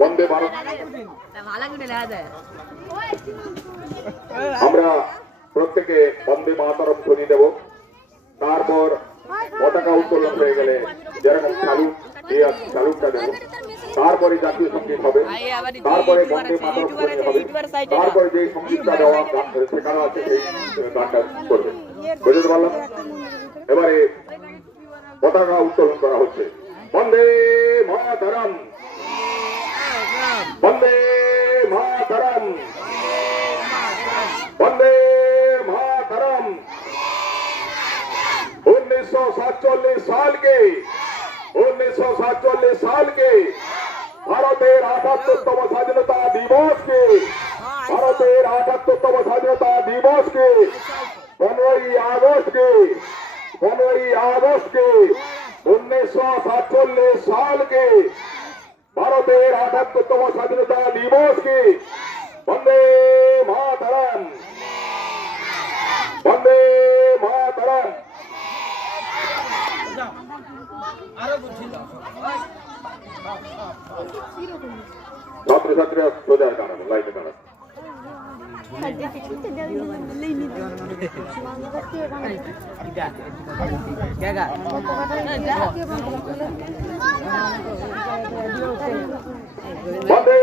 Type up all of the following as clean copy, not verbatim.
বন্দে ভারত। আমরা প্রত্যেকে বন্দে মাতরম ধ্বনি দেব, তারপর পতাকা উত্তোলন হয়ে গেলে যেরকম স্যালুট স্যালুটটা দেব, তারপরে জাতীয় সঙ্গীত হবে, তারপরে বন্দে মাতরম ধ্বনি হবে, তারপরে যে সঙ্গীতটা দেওয়া শেখানো আছে সেই গানটা করবে। বুঝতে পারলাম? এবারে পতাকা উত্তোলন করা হচ্ছে। বন্দে মাতরম, বন্দে মাতরম, বন্দে मातरम। 1947 साल के ভারতের ৭৮তম স্বাধীনতা দিবসকে 15ই আগস্টকে 1947 साल के ভারতের ৭৮তম স্বাধীনতা দিবসকে বন্দে মাতরম, বন্দে মাতরম। ছাত্রছাত্রীরা সোজা দাঁড়ানো, লাইনে দাঁড়ানো। বন্দে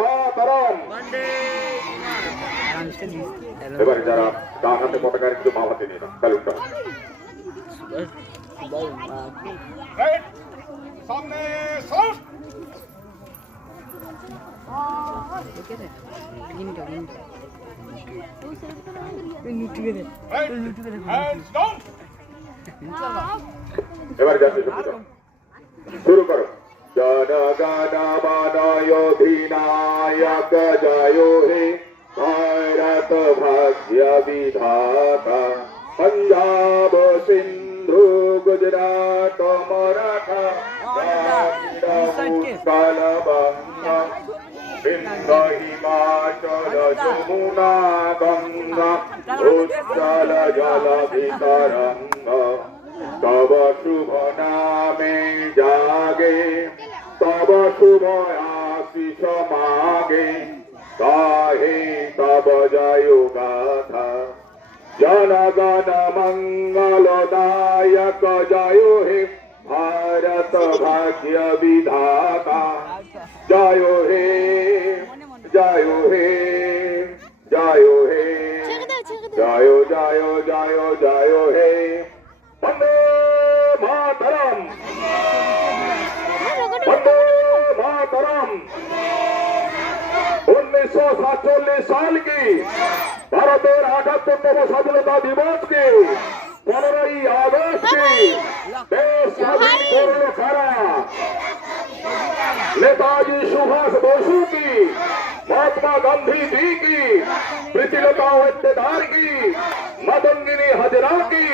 মাতরম। এবারে যারা ডান হাতে পতাকা একটু বাম হাতে নিয়ে নাও, স্যালুটটা। সামনে সব এবার জাতীয় সঙ্গীত শুরু করো। জনগণ মন অধিনায়ক জয় হে भारत भाग्य विधाता, पंजाब सिंधु गुजरात मराठा उत्कल बंगा विंध्य हिमाचल यमुना गंगा उज्जल जल तरंगा। तब शुभ नामे जागे, तब शुभ आशीष मागे, गाहे तब जय गाथा। जनगण मंगलदायक जय हे भारत भाग्य विधाता। जय हे जय हे जय हे जय जय जय जय हे। वंदे मातरम, वंदे मातरम। 1947 साल की भारतेर ৭৮তম স্বাধীনতা দিবসকে 15ই আগস্টকে দেশ স্বাধীন করল কারা? नेताजी सुभाष बोसु की, महात्मा गांधी जी की, प्रीतिलता वज्रदार की, मातंगिनी हजरा की,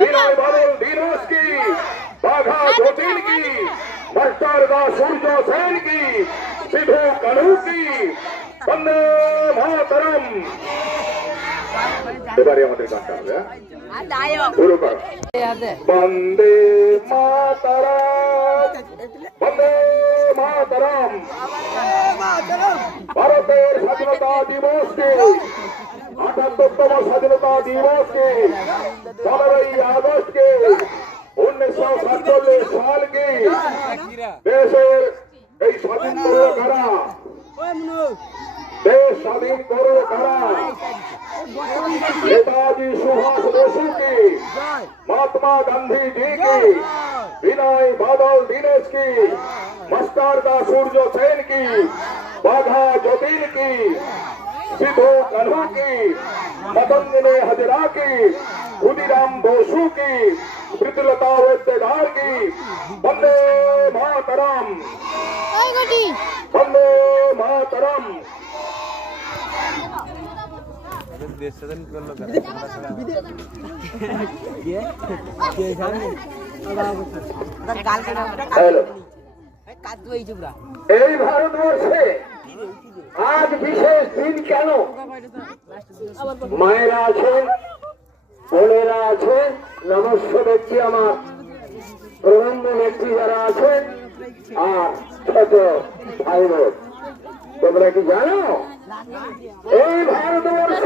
विनय बादल दीनोस की, बाघा ज्योतिन की, मास्टर का सूर्य सेन की, सिद्धू कन्हू की। वंदे मातरम। এবারে আমাদের গানটা হবে, শুরু করো। বন্দে মাতরম, বন্দে মাতরম। ভারতের স্বাধীনতা দিবসকে ৭৮তম স্বাধীনতা দিবসকে 15ই আগস্টকে 1947 साल की দেশের এই স্বাধীন করল কারা? देश स्वाधीन करो करा? नेताजी सुभाष बोसु की, महात्मा गांधी जी की, विनय बादल दीनेश की, मास्टर का सूर्य सेन की, बाघा ज्योतिन की, सिद्धू कन्हू की, मातंगिनी हजरा की, खुदीराम बोसु की, प्रीतिलता वज्रदार की। वंदे मातरम, वंदे मातरम। এই ভারতবর্ষে আজ বিশেষ দিন কেন? মায়েরা আছেন, বোনেরা আছেন, নমস্য ব্যক্তি আমার প্রবন্ধ নেত্রী যারা আছেন, আর ছোট ভাই বোন, তোমরা কি জানো এই ভারতবর্ষ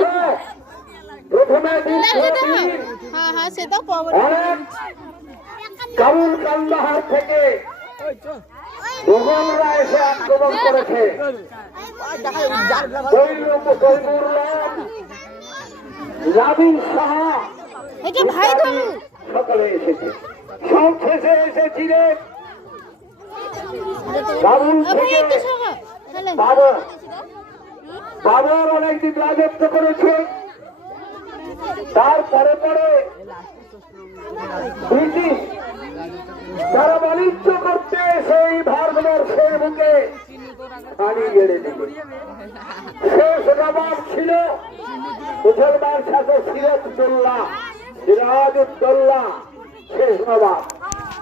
প্রথমে অনেক কাবুল কান্দাহার থেকে মুঘলরা এসে আক্রমণ করেছে। নাদির শাহ সকালে এসেছে, সব শেষে এসেছিলেন কাবুল থেকে বাবর অনেকদিন রাজত্ব করেছে। তারপরে পরে ব্রিটিশ তারা বাণিজ্য করতে সেই ভারতবর্ষের বুকে পানি গেড়ে দিবে। শেষ নবাব ছিল মুসলমান শাসক সিরাজউদ্দৌলা, শেষ নবাব,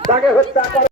তাকে হত্যা করে